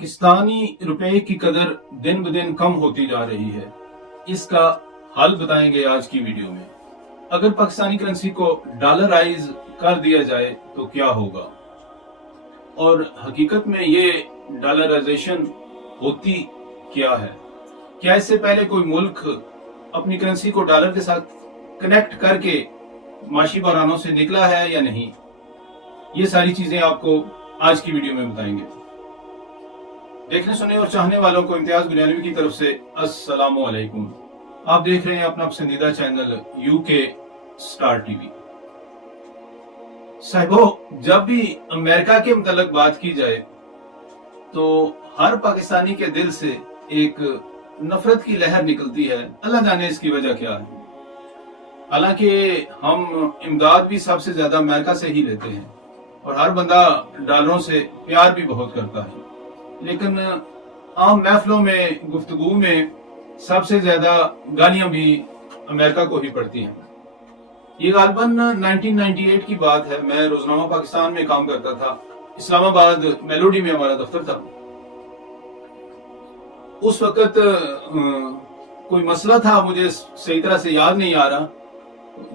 पाकिस्तानी रुपए की कदर दिन ब दिन कम होती जा रही है। इसका हल बताएंगे आज की वीडियो में। अगर पाकिस्तानी करेंसी को डॉलराइज कर दिया जाए तो क्या होगा, और हकीकत में ये डॉलराइजेशन होती क्या है? क्या इससे पहले कोई मुल्क अपनी करेंसी को डॉलर के साथ कनेक्ट करके माशी बहरानों से निकला है या नहीं? ये सारी चीजें आपको आज की वीडियो में बताएंगे। देखने सुनने और चाहने वालों को इम्तियाज गुलियानवी की तरफ से अस्सलामु अलैकुम। आप देख रहे हैं अपना पसंदीदा चैनल यूके स्टार टीवी। साहिबो, जब भी अमेरिका के मुताल्लिक बात की जाए तो हर पाकिस्तानी के दिल से एक नफरत की लहर निकलती है। अल्लाह जाने इसकी वजह क्या है। हालांकि हम इमदाद भी सबसे ज्यादा अमेरिका से ही लेते हैं और हर बंदा डॉलरों से प्यार भी बहुत करता है, लेकिन आम महफिलों में गुफ्तगू में सबसे ज्यादा गालियां भी अमेरिका को ही पड़ती हैं। ये गालबन 1998 की बात है। मैं रोजनामा पाकिस्तान में काम करता था। इस्लामाबाद मेलोडी में हमारा दफ्तर था। उस वक्त कोई मसला था, मुझे सही तरह से याद नहीं आ रहा।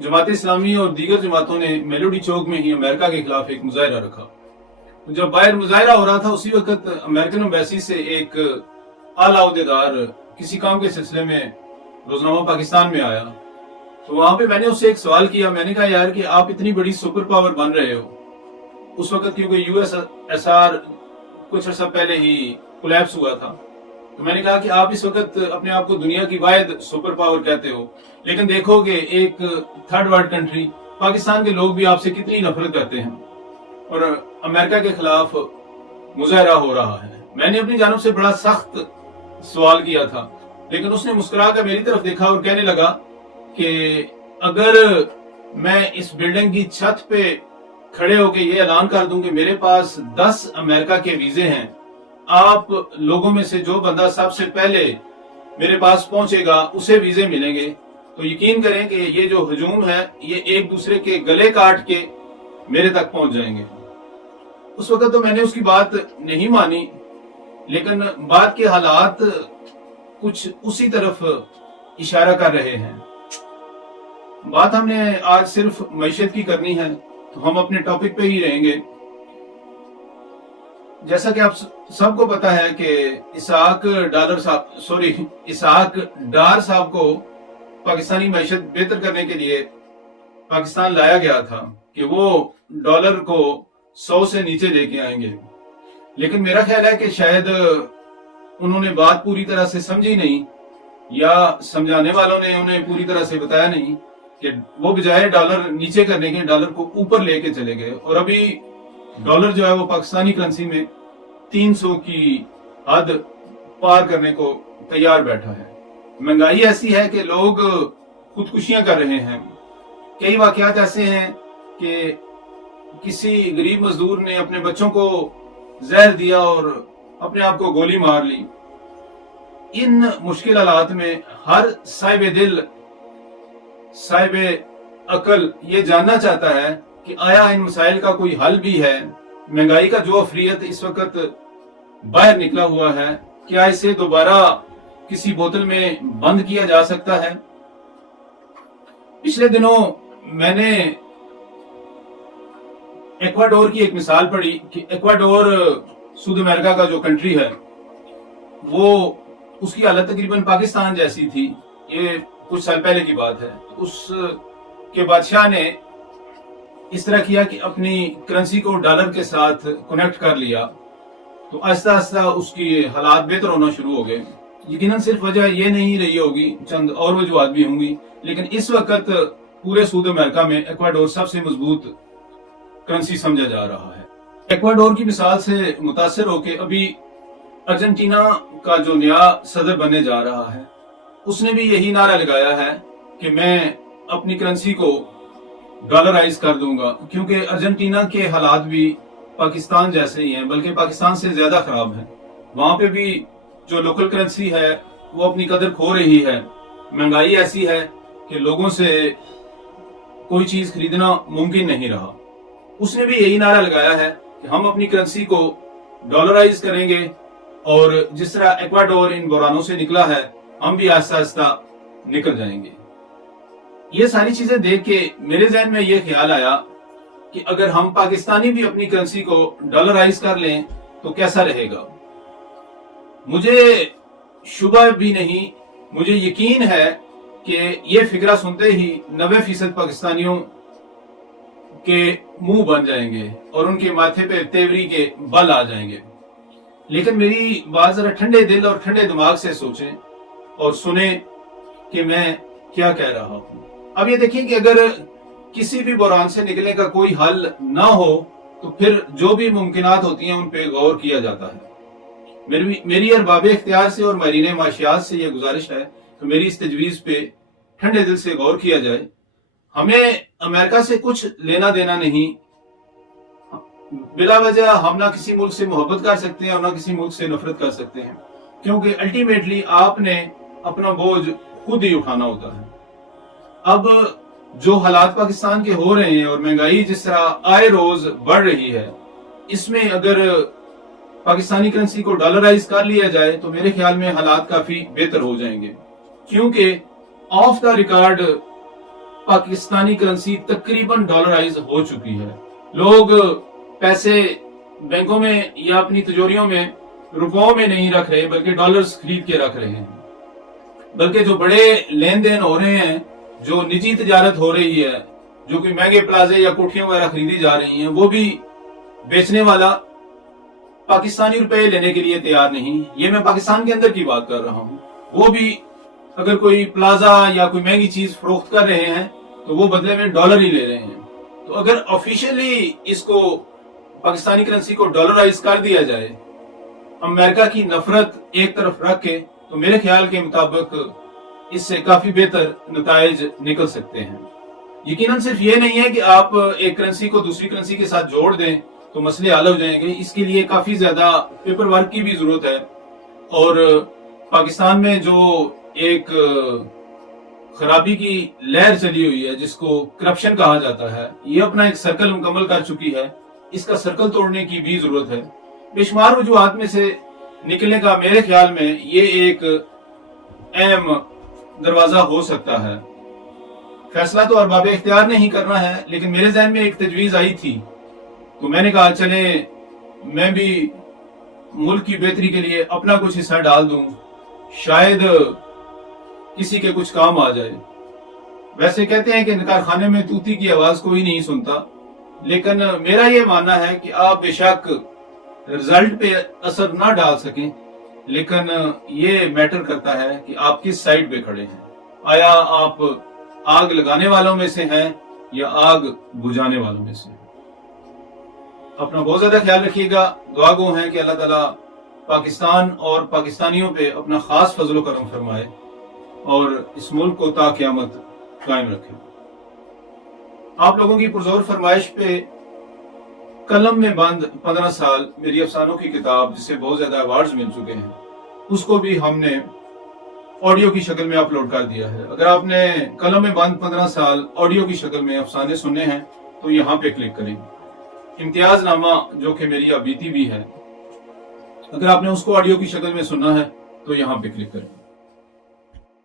जमात इस्लामी और दीगर जमातों ने मेलोडी चौक में ही अमेरिका के खिलाफ एक मुजाहरा रखा। जब बाहर मुजाहरा हो रहा था, उसी वक्त अमेरिकन एम्बेसी से एक आला ओहदेदार किसी काम के सिलसिले में रोजनामा पाकिस्तान में आया। तो वहां पे मैंने उससे एक सवाल किया। मैंने कहा, यार कि आप इतनी बड़ी सुपर पावर बन रहे हो, उस वक्त क्योंकि यूएसएसआर कुछ अर्सा पहले ही कोलैप्स हुआ था, तो मैंने कहा कि आप इस वक्त अपने आप को दुनिया की वाहिद सुपर पावर कहते हो, लेकिन देखोगे एक थर्ड वर्ल्ड कंट्री पाकिस्तान के लोग भी आपसे कितनी नफरत करते हैं और अमेरिका के खिलाफ मुजाहरा हो रहा है। मैंने अपनी जानिब से बड़ा सख्त सवाल किया था, लेकिन उसने मुस्कुरा कर मेरी तरफ देखा और कहने लगा कि अगर मैं इस बिल्डिंग की छत पे खड़े होकर ये ऐलान कर दूं कि मेरे पास 10 अमेरिका के वीजे हैं, आप लोगों में से जो बंदा सबसे पहले मेरे पास पहुंचेगा उसे वीजे मिलेंगे, तो यकीन करें कि ये जो हजूम है ये एक दूसरे के गले काट के मेरे तक पहुंच जाएंगे। उस वक्त तो मैंने उसकी बात नहीं मानी, लेकिन बात के हालात कुछ उसी तरफ इशारा कर रहे हैं। बात हमने आज सिर्फ मईशत की करनी है, तो हम अपने टॉपिक पे ही रहेंगे। जैसा कि आप सबको पता है कि इसहाक डार साहब को पाकिस्तानी मईशत बेहतर करने के लिए पाकिस्तान लाया गया था कि वो डॉलर को 100 से नीचे लेके आएंगे, लेकिन मेरा ख्याल है कि शायद उन्होंने बात पूरी तरह से समझी नहीं, या समझाने वालों ने उन्हें पूरी तरह से बताया नहीं कि वो बजाय डॉलर नीचे करने के डॉलर को ऊपर लेके चले गए। और अभी डॉलर जो है वो पाकिस्तानी करेंसी में 300 की हद पार करने को तैयार बैठा है। महंगाई ऐसी है कि लोग खुदकुशियां कर रहे हैं। कई वाकयात ऐसे हैं कि किसी गरीब मजदूर ने अपने बच्चों को जहर दिया और अपने आप को गोली मार ली। इन मुश्किल हालात में हर साहिब दिल, साहिब अकल ये जानना चाहता है कि आया इन मसाइल का कोई हल भी है। महंगाई का जो अफरियत इस वक्त बाहर निकला हुआ है, क्या इसे दोबारा किसी बोतल में बंद किया जा सकता है? पिछले दिनों मैंने एक्वाडोर की एक मिसाल पढ़ी कि एक्वाडोर साउथ अमेरिका का जो कंट्री है वो उसकी हालत तकरीबन पाकिस्तान जैसी थी। ये कुछ साल पहले की बात है। उसके बादशाह ने इस तरह किया कि अपनी करेंसी को डॉलर के साथ कनेक्ट कर लिया, तो आहिस्ता आहिस्ता उसकी हालात बेहतर होना शुरू हो गए। यकीनन सिर्फ वजह ये नहीं रही होगी, चंद और वजूहात भी होंगी, लेकिन इस वक्त पूरे साउथ अमेरिका में एक्वाडोर सबसे मजबूत करेंसी समझा जा रहा है। एक्वाडोर की मिसाल से मुतासिर होकर अभी अर्जेंटीना का जो नया सदर बनने जा रहा है, उसने भी यही नारा लगाया है कि मैं अपनी करेंसी को डॉलराइज कर दूंगा, क्योंकि अर्जेंटीना के हालात भी पाकिस्तान जैसे ही हैं, बल्कि पाकिस्तान से ज्यादा खराब है। वहां पे भी जो लोकल करेंसी है वो अपनी कदर खो रही है। महंगाई ऐसी है कि लोगों से कोई चीज खरीदना मुमकिन नहीं रहा। उसने भी यही नारा लगाया है कि हम अपनी करेंसी को डॉलराइज करेंगे اور جس طرح ایکواڈور ان بحرانوں سے نکلا ہے ہم بھی آہستہ آہستہ نکل جائیں گے۔ یہ ساری چیزیں دیکھ کے میرے ذہن میں یہ خیال آیا کہ اگر ہم پاکستانی بھی اپنی کرنسی کو ڈالرائز کر لیں تو کیسا رہے گا۔ مجھے شبہ بھی نہیں، مجھے یقین ہے کہ یہ فکرہ سنتے ہی 90% پاکستانیوں کے منہ بن جائیں گے اور ان کے ماتھے پہ تیوری کے بل آ جائیں گے۔ لیکن میری بات ذرا ٹھنڈے دل اور ٹھنڈے دماغ سے سوچیں اور سنیں کہ میں کیا کہہ رہا ہوں۔ اب یہ دیکھیں کہ اگر کسی بھی بحران سے نکلنے کا کوئی حل نہ ہو تو پھر جو بھی ممکنات ہوتی ہیں ان پہ غور کیا جاتا ہے۔ میری ارباب اختیار سے اور ماہرین معاشیات سے یہ گزارش ہے کہ میری اس تجویز پہ ٹھنڈے دل سے غور کیا جائے۔ ہمیں امریکہ سے کچھ لینا دینا نہیں، بلا وجہ ہم نہ کسی ملک سے محبت کر سکتے ہیں اور نہ کسی ملک سے نفرت کر سکتے ہیں، کیونکہ الٹیمیٹلی آپ نے اپنا بوجھ خود ہی اٹھانا ہوتا ہے۔ اب جو حالات پاکستان کے ہو رہے ہیں اور مہنگائی جس طرح آئے روز بڑھ رہی ہے، اس میں اگر پاکستانی کرنسی کو ڈالرائز کر لیا جائے تو میرے خیال میں حالات کافی بہتر ہو جائیں گے، کیونکہ of the record Pakistani currency تقریباً ڈالرائز ہو چکی ہے۔ لوگ پیسے بینکوں میں یا اپنی تجوریوں میں روپوں میں نہیں رکھ رہے بلکہ ڈالرز خرید کے رکھ رہے ہیں، بلکہ جو بڑے لین دین ہو رہے ہیں، جو نجی تجارت ہو رہی ہے، جو کوئی مہنگے پلازے یا کوٹھیاں وغیرہ خریدی جا رہی ہیں، وہ بھی بیچنے والا پاکستانی روپے لینے کے لیے تیار نہیں۔ یہ میں پاکستان کے اندر کی بات کر رہا ہوں۔ وہ بھی اگر کوئی پلازا یا کوئی مہنگی چیز فروخت کر رہے ہیں تو وہ بدلے میں ڈالر ہی لے رہے ہیں۔ تو اگر آفیشلی اس کو پاکستانی کرنسی کو ڈالرائز کر دیا جائے، امریکہ کی نفرت ایک طرف رکھ کے، تو میرے خیال کے مطابق اس سے کافی بہتر نتائج نکل سکتے ہیں۔ یقیناً صرف یہ نہیں ہے کہ آپ ایک کرنسی کو دوسری کرنسی کے ساتھ جوڑ دیں تو مسئلے حل ہو جائیں گے، اس کے لیے کافی زیادہ پیپر ورک کی بھی ضرورت ہے۔ اور پاکستان میں جو ایک خرابی کی لہر چلی ہوئی ہے جس کو کرپشن کہا جاتا ہے، یہ اپنا ایک سرکل مکمل کر چکی ہے، اس کا سرکل توڑنے کی بھی ضرورت ہے۔ بے شمار وجوہات میں سے نکلنے کا میرے خیال میں یہ ایک اہم دروازہ ہو سکتا ہے۔ فیصلہ تو ارباب اختیار نے ہی کرنا ہے، لیکن میرے ذہن میں ایک تجویز آئی تھی تو میں نے کہا چلے میں بھی ملک کی بہتری کے لیے اپنا کچھ حصہ ڈال دوں، شاید کسی کے کچھ کام آ جائے۔ ویسے کہتے ہیں کہ کارخانے میں طوطی کی آواز کوئی نہیں سنتا، لیکن میرا یہ ماننا ہے کہ آپ بے شک رزلٹ پہ اثر نہ ڈال سکیں، لیکن یہ میٹر کرتا ہے کہ آپ کس سائڈ پہ کھڑے ہیں۔ آیا آپ آگ لگانے والوں میں سے ہیں یا آگ بجھانے والوں میں سے؟ اپنا بہت زیادہ خیال رکھیے گا۔ دعا گو ہیں کہ اللہ تعالیٰ پاکستان اور پاکستانیوں پہ اپنا خاص فضل و کرم فرمائے اور اس ملک کو تا قیامت قائم رکھے۔ آپ لوگوں کی پرزور فرمائش پہ قلم میں بند 15 سال میری افسانوں کی کتاب، جس سے بہت زیادہ ایوارڈز مل چکے ہیں، اس کو بھی ہم نے آڈیو کی شکل میں اپلوڈ کر دیا ہے۔ اگر آپ نے قلم میں بند 15 سال آڈیو کی شکل میں افسانے سننے ہیں تو یہاں پہ کلک کریں۔ امتیاز نامہ جو کہ میری ابیتی بھی ہے، اگر آپ نے اس کو آڈیو کی شکل میں سننا ہے تو یہاں پہ کلک کریں۔